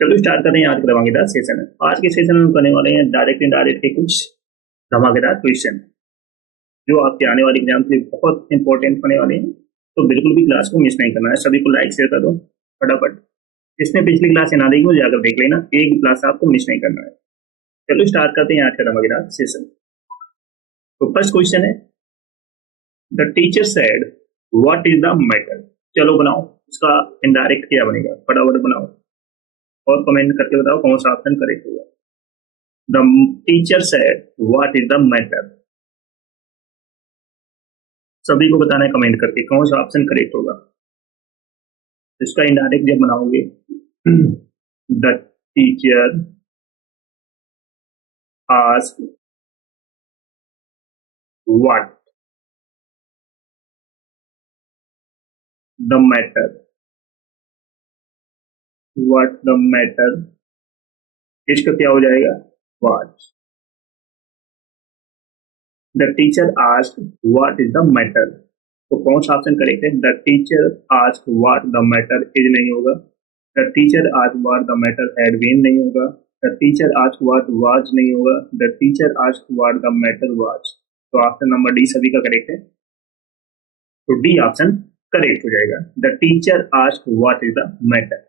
चलो स्टार्ट करते हैं आज का धमाकेदार सेशन। आज के सेशन में करने वाले हैं डायरेक्ट इनडायरेक्ट के कुछ धमाकेदार क्वेश्चन जो आपके आने वाले एग्जाम के लिए बहुत इंपॉर्टेंट होने वाले हैं। तो बिल्कुल भी क्लास को मिस नहीं करना है। सभी को लाइक शेयर कर दो फटाफट। जिसने पिछली क्लास से ना देखी वो जाकर देख लेना, एक भी क्लास आपको मिस नहीं करना है। चलो स्टार्ट करते हैं आज का धमाकेदार सेशन। तो फर्स्ट क्वेश्चन है, the teacher said what is the matter. चलो बनाओ, इसका इनडायरेक्ट क्या बनेगा, फटाफट बनाओ और कमेंट करके बताओ कौन सा ऑप्शन करेक्ट होगा। The teacher said what is the matter. सभी को बताना है कमेंट करके कौन सा ऑप्शन करेक्ट होगा। इसका इनडायरेक्ट जब बनाओगे, the teacher asked what the matter, what the matter, इसका क्या हो जाएगा, what. The teacher asked what is the matter, तो कौन सा ऑप्शन करेक्ट है। The teacher asked what the matter is नहीं होगा। The teacher asked what the matter had been नहीं होगा। The teacher asked what was नहीं होगा। The teacher asked what the matter was. तो ऑप्शन नंबर डी सभी का करेक्ट है, तो डी ऑप्शन करेक्ट हो जाएगा। The teacher asked what is the matter.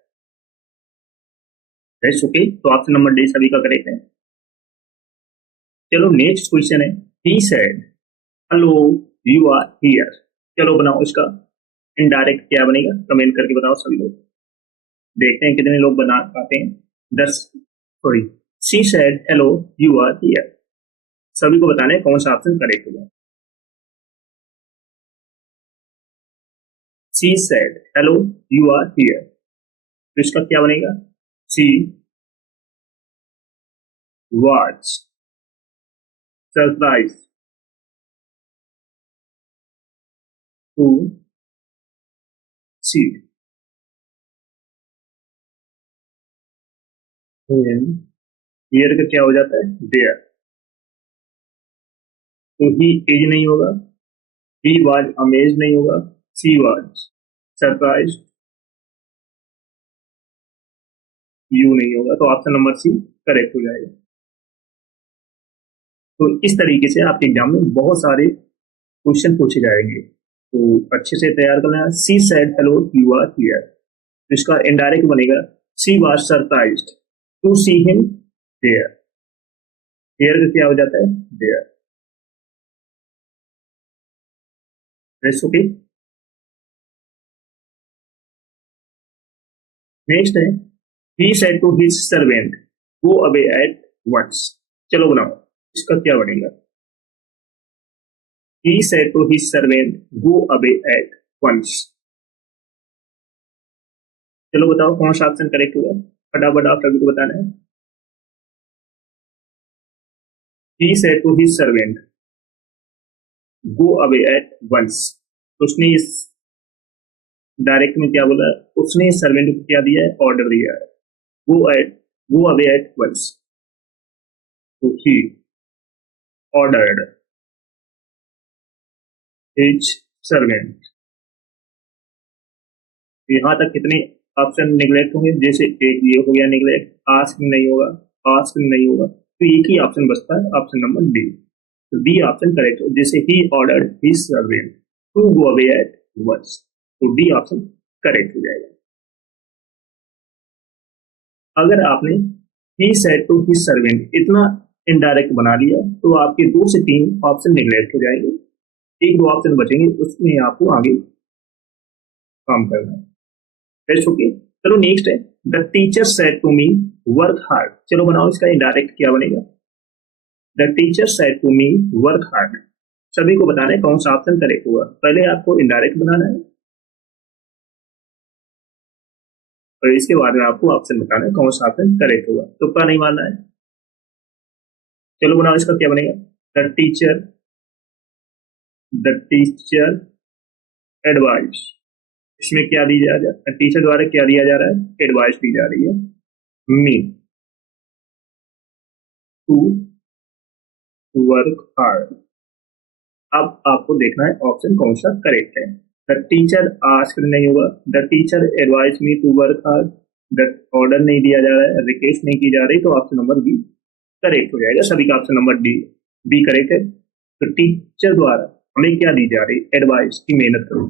Okay, तो ऑप्शन नंबर डी सभी का करेक्ट है। चलो नेक्स्ट क्वेश्चन है, he said hello you are here. चलो बनाओ, इसका इनडायरेक्ट क्या बनेगा, कमेंट करके बताओ सभी लोग। देखते हैं कितने लोग बना पाते हैं। She said hello you are here. सभी को बताना है कौन सा ऑप्शन करेक्ट होगा। She said hello you are here, तो इसका क्या बनेगा, she was surprised to see here का क्या हो जाता है, देयर। तो ही इज नहीं होगा, ही वाज अमेज्ड नहीं होगा, सी वाज सरप्राइज्ड, यू नहीं होगा, तो ऑप्शन नंबर सी करेक्ट हो जाएगा। तो इस तरीके से आपके एग्जाम में बहुत सारे क्वेश्चन पूछे जाएंगे, तो अच्छे से तैयार करना है। She said hello you are here, तो इसका इनडायरेक्ट बनेगा she was surprised to see him there. Here का क्या हो जाता है, देयर। ओके, नेक्स्ट है, he said to his servant go away at once। चलो बनाओ, इसका क्या बनेगा। he said to his servant go away at once। चलो बताओ कौन सा ऑप्शन करेक्ट होगा, फटाफट आप सभी को बताना है। he said to his servant go away at once, तो उसने इस डायरेक्ट में क्या बोला, उसने सर्वेंट को क्या दिया है, ऑर्डर दिया है, go away at once। तो he ordered his servant। यहां तक कितने ऑप्शन निगलेक्ट होंगे, जैसे एक ये हो गया निगलेक्ट, आस्क नहीं होगा, आस्क नहीं होगा, तो एक ही ऑप्शन बचता है, ऑप्शन नंबर डी। तो डी ऑप्शन करेक्ट है, जैसे he ordered his servant to go away at once, तो डी ऑप्शन करेक्ट हो जाएगा। अगर आपने he said to his servant इतना इनडायरेक्ट बना लिया तो आपके 2 से 3 ऑप्शन निगलेक्ट हो जाएंगे, 1-2 ऑप्शन बचेंगे, उसमें आपको आगे काम करना है। ओके, चलो नेक्स्ट है, the teacher said to me work hard. चलो बनाओ, इसका इनडायरेक्ट क्या बनेगा। The teacher said to me work hard. सभी को बताना है कौन सा ऑप्शन करेक्ट होगा। पहले आपको इनडायरेक्ट बनाना है और इसके बाद में आपको ऑप्शन बताना है कौन सा ऑप्शन करेक्ट होगा, तुक्का नहीं मारना है। चलो बनाओ, इसका क्या बनेगा, द टीचर एडवाइस। इसमें क्या दी जा रहा है, टीचर द्वारा क्या दिया जा रहा है, एडवाइस दी जा रही है मी टू वर्क हार्ड। अब आपको देखना है ऑप्शन कौन सा करेक्ट है। द टीचर आस्क्ड नहीं होगा, the teacher advise me to work hard, order नहीं दिया जा रहा है, रिक्वेस्ट नहीं की जा रही, तो ऑप्शन नंबर बी करेक्ट हो जाएगा। सभी का ऑप्शन नंबर डी बी करेक्ट है। तो टीचर द्वारा हमें क्या दी जा रही एडवाइस की मेहनत करो,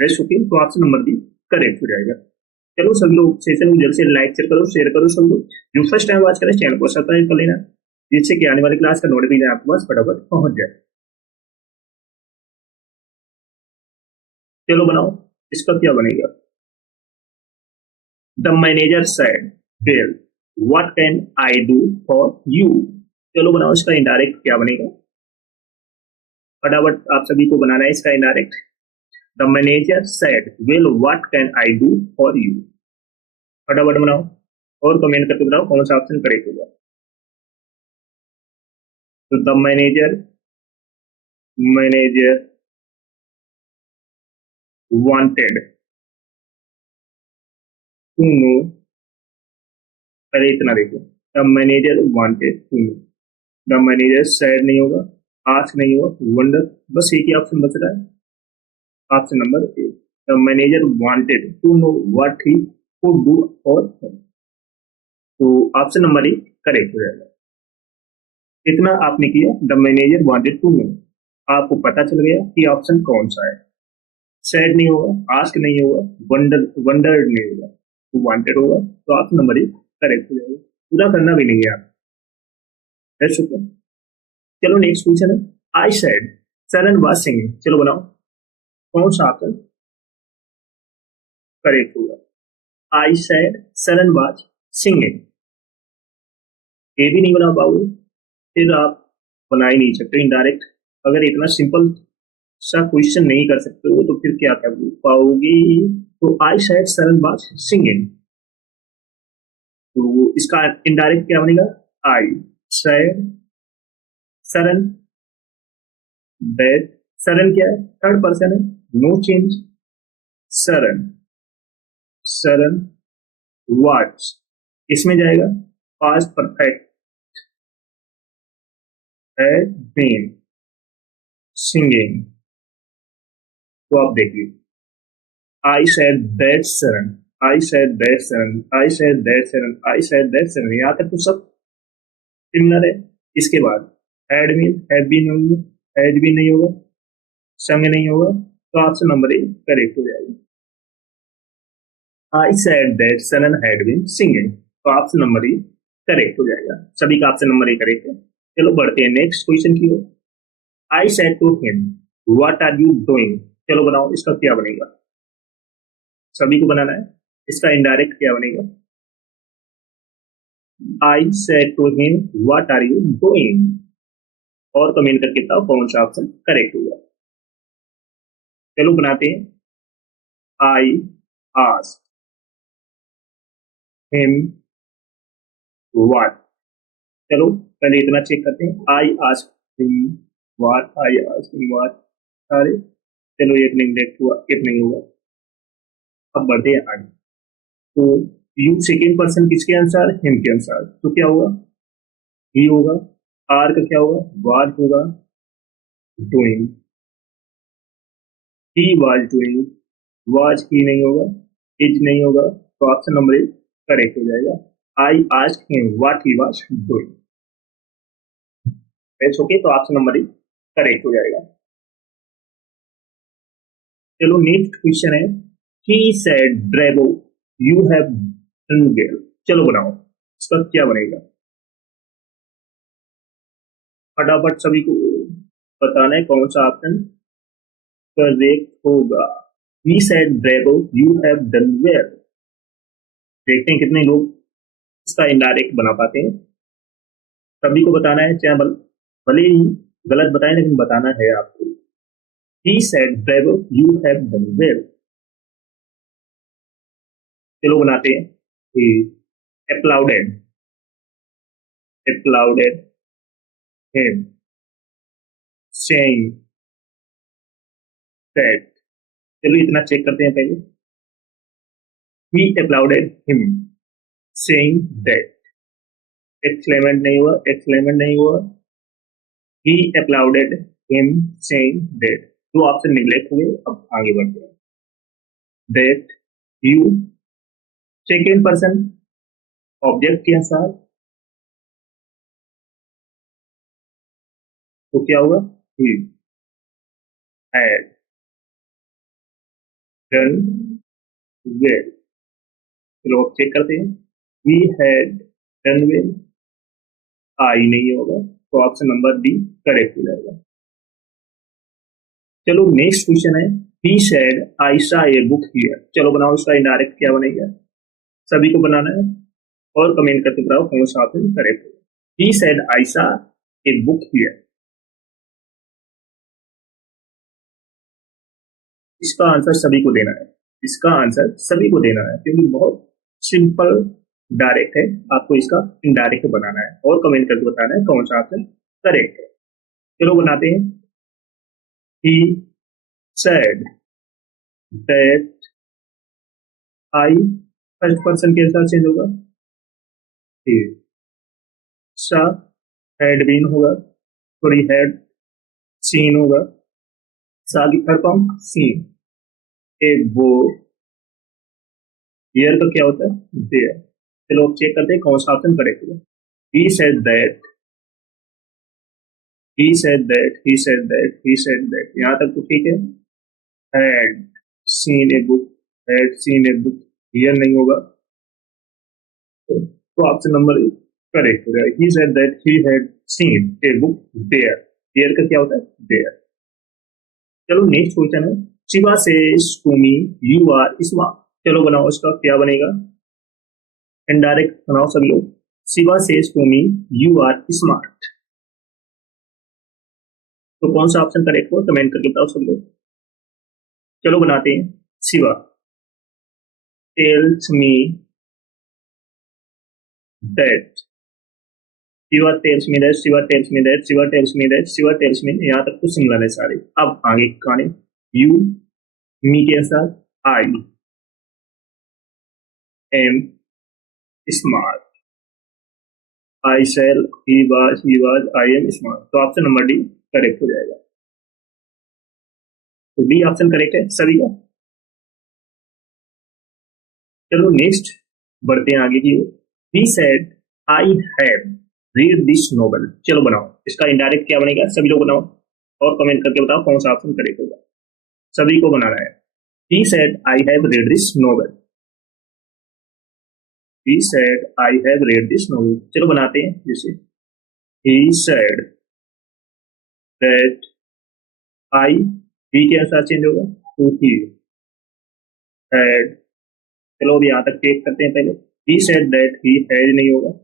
रेस्ट ओके, तो ऑप्शन नंबर बी करेक्ट हो जाएगा। चलो सभी लोग सेशन को जल्द से लाइक करो, शेयर करो। सब लोग जो फर्स्ट टाइम वॉच करें चैनल को सब्सक्राइब कर लेना, जिससे कि आने वाली क्लास का नोटिफिकेशन आपके पास फटाफट पहुंच जाए। चलो बनाओ, इसका क्या बनेगा। The manager said well what can I do for you. चलो बनाओ, इसका इनडायरेक्ट क्या बनेगा, फटाफट आप सभी को बनाना है इसका indirect. The manager said well what can I do for you, फटाफट बनाओ और कमेंट करके बताओ कौन सा ऑप्शन करेक्ट होगा। तो the manager wanted to know, पहले इतना देखो, the manager wanted to know, the manager said नहीं होगा, आस्क नहीं होगा, वंडर, बस एक ही ऑप्शन बच रहा है, option number A. The manager wanted to know what he could do और, तो ऑप्शन नंबर ए करेक्ट हो जाएगा। इतना आपने किया, the manager wanted to know, आपको पता चल गया कि ऑप्शन कौन सा है। सैड नहीं होगा, आस्क नहीं होगा, वंडर्ड नहीं होगा, तो वांटेड होगा, तो ऑप्शन नंबर ए करेक्ट हो जाएगा। पूरा करना भी नहीं है आप, दैट्स ओके। चलो नेक्स्ट क्वेश्चन है, I said Saran was singing. चलो बनाओ कौन सा ऑप्शन करेक्ट होगा। I said Saran was singing, ये भी नहीं बना पाओगे, फिर आप बना ही नहीं सकते इनडायरेक्ट। अगर इतना सिंपल सा क्वेश्चन नहीं कर सकते हो तो फिर क्या कर पाओगे। तो I said Saran was singing, तो इसका इनडायरेक्ट क्या बनेगा, I said Saran that, Saran क्या है, थर्ड पर्सन है, no change, Saran Saran was, इसमें जाएगा past perfect had been singing. तो आप देखिए, I said that Saran, I said that Saran, I said that Saran, I said that Saran, यहाँ तक तो सब सिमिलर है। इसके बाद हैड बीन होंगे, हैड बीन नहीं होगा, संग नहीं होगा, तो ऑप्शन नंबर ए करेक्ट हो जाएगा। I said that Saran had been singing, तो ऑप्शन नंबर ए करेक्ट हो जाएगा। सभी का ऑप्शन नंबर ए करेक्ट है। चलो बढ़ते हैं नेक्स्ट क्वेश्चन की ओर। I said to him what are you doing. चलो बनाओ, इसका क्या बनेगा, सभी को बनाना है, इसका इनडायरेक्ट क्या बनेगा। I said to him what are you doing, और कमेंट करके बताओ कौन सा ऑप्शन करेक्ट होगा। चलो बनाते हैं, आई आस्क्ड हिम व्हाट। चलो पहले इतना चेक करते हैं, आई asked him what, I asked him what, अरे चलो एक नेग्लेक्ट हुआ, एक नहीं हुआ। अब बढ़ते हैं आगे, तो यू सेकेंड पर्सन किसके अनुसार, हिम के अनुसार, तो क्या होगा, ही होगा, आर का क्या होगा, वाज होगा, doing, he was doing, was he नहीं होगा, इज नहीं होगा, तो ऑप्शन नंबर ए करेक्ट हो जाएगा। आई asked him what he was doing, that's okay, तो ऑप्शन नंबर ए करेक्ट हो जाएगा। चलो नेक्स्ट क्वेश्चन है, he said Drago you have done well. चलो बनाओ, इसका क्या बनेगा, फटाफट सभी को बताना है कौन सा ऑप्शन करेक्ट होगा। He said Drago you have done well, देखते हैं कितने लोग इसका इनडायरेक्ट बना पाते हैं। सभी को बताना है, चाहे भले ही गलत बताएं लेकिन बताना है आपको। He said bravo you have done well, चलो बनाते हैं, he applauded him saying that, चलो इतना चेक करते हैं पहले, he applauded him saying that, एक्सक्लेमेंट नहीं हुआ, एक्सक्लेमेंट नहीं हुआ, he applauded him saying that, दो ऑप्शन निगलेक्ट हुए। अब आगे बढ़ते हैं, that you second person object के अनुसार तो क्या होगा, ही हैड डन वेल। चलो अब चेक करते हैं, ही हैड डन वेल, आई नहीं होगा, तो ऑप्शन नंबर डी करेक्ट हो जाएगा। चलो नेक्स्ट क्वेश्चन है, he said I saw a book here. चलो बनाओ इसका इनडायरेक्ट क्या बनेगा, सभी को बनाना है और कमेंट करके बताओ कौन सा ऑप्शन करेक्ट है। He said I saw a book here, इसका आंसर सभी को देना है, इसका आंसर सभी को देना है क्योंकि बहुत सिंपल डायरेक्ट है, आपको इसका इनडायरेक्ट बनाना है और कमेंट करके बताना है कौन सा ऑप्शन करेक्ट है। चलो बनाते हैं, ही said that I, first person के साथ चेंज होगा, ही सा हैड बीन होगा, सॉरी हैड सीन होगा, सा की थर्ड फॉर्म सीन, ए वो, हियर का क्या होता है देयर। चलो अब चेक करते हैं कौन सा ऑप्शन करेक्ट है। He said that, he said that, he said that, he said that, यहाँ तक तो ठीक है। Had seen a book, had seen a book, here नहीं होगा, तो ऑप्शन नंबर करेक्ट हो जाएगा। He said that he had seen a book there, there का क्या होता है देयर। चलो नेक्स्ट क्वेश्चन है, Shiva says to me you are smart. चलो बनाओ इसका क्या बनेगा, इनडायरेक्ट बनाओ सब लोग। Shiva says to me you are smart, तो कौन सा ऑप्शन करेक्ट हो कमेंट करके बताओ सब लोग। चलो बनाते हैं, Shiva tells me that, Shiva tells me that, Shiva tells me that, Shiva tells me that, Shiva tells me, यहाँ तक तो सिमिलर है सारे। अब आगे गाने, यू मी के साथ I am smart, I said he was I am smart, तो ऑप्शन नंबर डी करेक्ट हो जाएगा। तो डी ऑप्शन करेक्ट है सभी का। चलो नेक्स्ट बढ़ते हैं आगे की ओर, he said I have read this novel. चलो बनाओ इसका इनडायरेक्ट क्या बनेगा, सभी लोग बनाओ और कमेंट करके बताओ कौन सा ऑप्शन करेक्ट होगा, सभी को बनाना है। He said I have read this novel, he said I have read this novel. चलो बनाते हैं, जैसे ही सेड दैट आई, ही के साथ चेंज होगा टू ही हैड। चलो अभी यहाँ तक चेक करते हैं पहले, ही सेड दैट ही हैड नहीं होगा,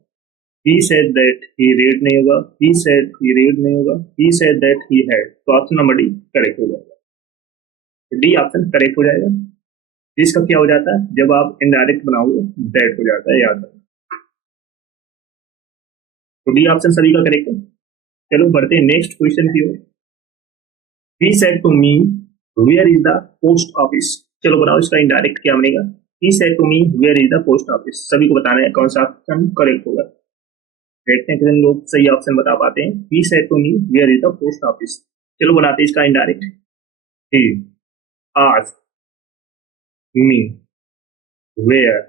he said that he read नहीं होगा, he said he read नहीं होगा, he said that he had, तो ऑप्शन नंबर डी करेक्ट हो जाएगा। तो डी ऑप्शन करेक्ट हो जाएगा। इसका क्या हो जाता है, जब आप इनडायरेक्ट बनाओगे दैट हो जाता है, याद रखना। तो डी ऑप्शन सभी का करेक्ट है। चलो बढ़ते हैं नेक्स्ट क्वेश्चन की ओर, he said to me where is the post office। चलो बताओ इसका इनडायरेक्ट क्या बनेगा, he said to me where is the post office, सभी को बताना है कौन सा ऑप्शन करेक्ट होगा। देखते हैं कितने लोग सही ऑप्शन बता पाते हैं। he said to me where is the post office, चलो बनाते हैं इसका indirect. he asked me where,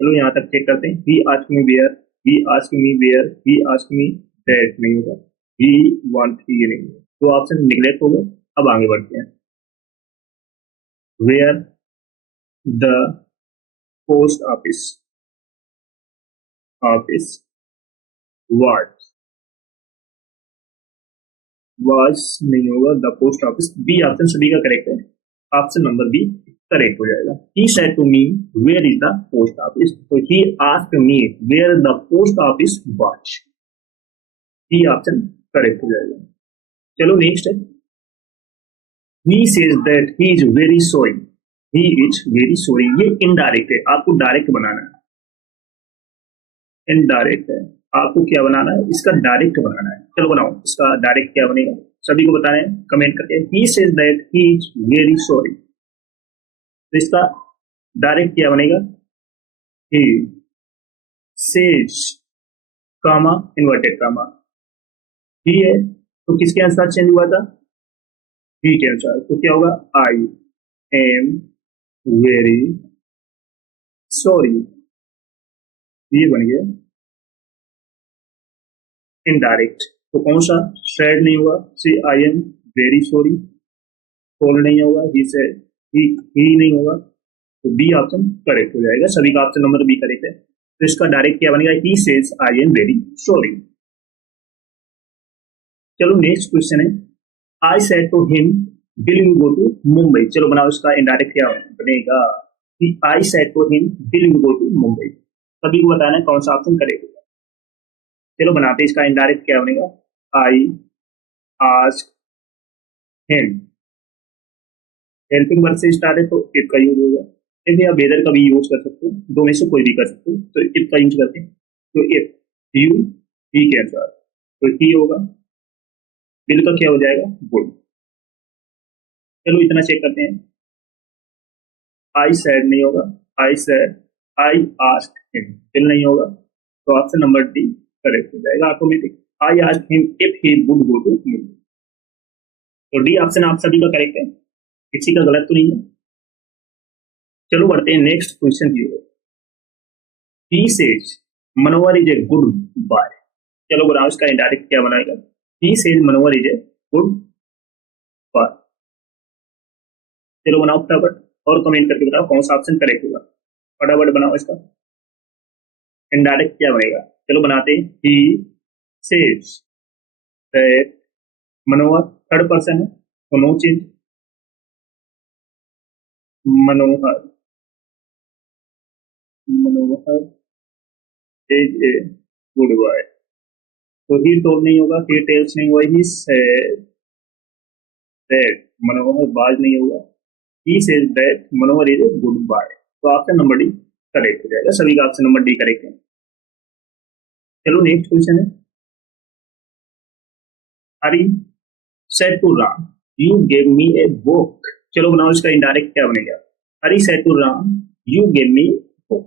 चलो यहाँ तक चेक करते हैं, he asked me where, he asked me where, he asked me that नहीं होगा, he want he नहीं होगा, तो ऑप्शन निगलेक्ट हो गए। अब आगे बढ़ते हैं, where the post office, office what was नहीं होगा, the post office, B option सभी का करेक्ट है, ऑप्शन नंबर बी करेक्ट हो जाएगा। He said to me where is the post office, तो he asked me where the post office was, ही option correct हो जाएगा। चलो नेक्स्ट है, he says that he is very sorry, he is very sorry, ये indirect है, आपको direct बनाना है, इनडायरेक्ट है, आपको क्या बनाना है, इसका डायरेक्ट बनाना है। चलो बनाओ इसका डायरेक्ट क्या बनेगा, सभी को बताना है कमेंट करके। ही says that he is very sorry, तो इसका डायरेक्ट क्या बनेगा, he says comma inverted comma, ही है तो किसके अनुसार चेंज हुआ था, ही के अनुसार, तो क्या होगा, आई एम वेरी सॉरी, ये बन गया इनडायरेक्ट। तो कौन सा? सैड नहीं होगा, से आई एम वेरी सॉरी। टोल्ड नहीं होगा, ही सेड, ही नहीं होगा, तो बी ऑप्शन करेक्ट हो जाएगा। सभी का ऑप्शन नंबर बी करेक्ट है। तो इसका डायरेक्ट क्या बनेगा? He says I am very sorry. चलो नेक्स्ट क्वेश्चन है, I said to him will you go to Mumbai. चलो बनाओ इसका इनडायरेक्ट क्या बनेगा? कि I said to him will you go to Mumbai. सभी को बताना है कौन सा ऑप्शन करेक्ट होगा। चलो बनाते हैं इसका इनडायरेक्ट क्या बनेगा। I ask him, helping verb से स्टार्ट है तो इफ का यूज होगा। इफ या वेदर का भी यूज कर सकते हो, दो में से कोई भी कर सकते हो, तो इफ का यूज करते हैं। तो इफ यू ही के अनुसार तो ही होगा, विल का क्या हो जाएगा? वुड। चलो इतना चेक करते हैं। आई सेड नहीं होगा, I said, I asked him, will नहीं होगा, तो ऑप्शन नंबर डी करेक्ट हो जाएगा automatic. I asked him if he would go to Mumbai. तो डी ऑप्शन आप सभी का करेक्ट है, किसी का गलत तो नहीं है। चलो बढ़ते हैं नेक्स्ट क्वेश्चन की ओर। He says Manohar is a good boy. चलो बनाओ इसका इनडायरेक्ट क्या बनाएगा। He says Manohar is a good boy. चलो बनाओ फटाफट और कमेंट करके बताओ कौन सा ऑप्शन करेक्ट होगा। फटाफट बनाओ इसका इनडायरेक्ट क्या बनेगा। चलो बनाते हैं। He says that Manohar, third person है तो no change. Manohar, Manohar is a good boy. तो ही टोल्ड नहीं होगा, ही टेल्स नहीं होगा, ही सेड दैट मनोहर बाज नहीं होगा, ही says that Manohar is a good boy. तो ऑप्शन नंबर डी करेक्ट हो जाएगा। सभी का ऑप्शन नंबर डी करेक्ट है। चलो नेक्स्ट क्वेश्चन है, Hari said to Ram you gave me a book. चलो बनाओ इसका इनडायरेक्ट क्या बनेगा। Hari said to Ram you gave me book.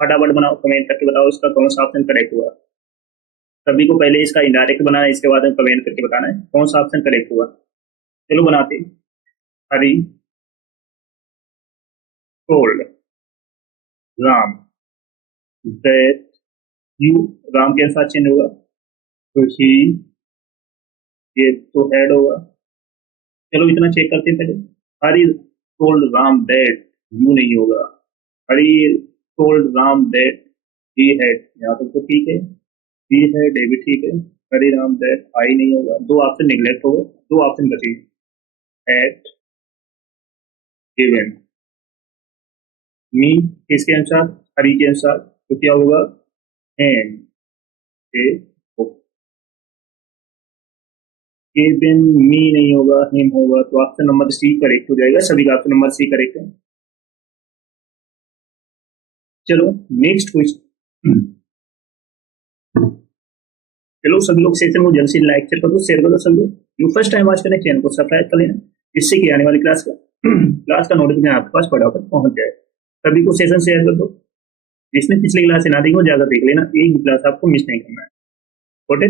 फटाफट बनाओ, कमेंट करके बताओ इसका कौन सा ऑप्शन करेक्ट हुआ। सभी को पहले इसका इनडायरेक्ट बनाना है, इसके बाद में कमेंट करके बताना है कौन सा ऑप्शन करेक्ट हुआ। चलो बनाते। Hari told Ram that you, राम के साथ चेंज होगा तो ही, ये तो हेड होगा। चलो इतना चेक करते हैं पहले। Hari told Ram that, you नहीं होगा। Hari told Ram that he had, यहाँ तक तो ठीक है, ही हैड ये भी ठीक है। हरी राम दैट आई नहीं होगा, दो ऑप्शन निगलेक्ट हो गए, दो ऑप्शन बचे। हैड गिवन मी किसके अनुसार? हरी के अनुसार, तो क्या होगा? Hand a book. Given me नहीं होगा, हिम होगा, तो ऑप्शन नंबर सी करेक्ट हो जाएगा। सभी का ऑप्शन नंबर सी करेक्ट है। चलो नेक्स्ट क्वेश्चन। चलो सभी लोग सेशन को जल्द से लाइक कर दो, शेयर कर दो। सभी जो फर्स्ट टाइम वॉच करें चैनल को सब्सक्राइब कर लेना, जिससे कि आने वाली क्लास का नोटिफिकेशन आपके पास फटाफट पहुंच जाए। सभी को सेशन शेयर कर दो, जिसने पिछली क्लास से ना देखी हो जाकर देख लेना, एक भी क्लास आपको मिस नहीं करना है। ओके।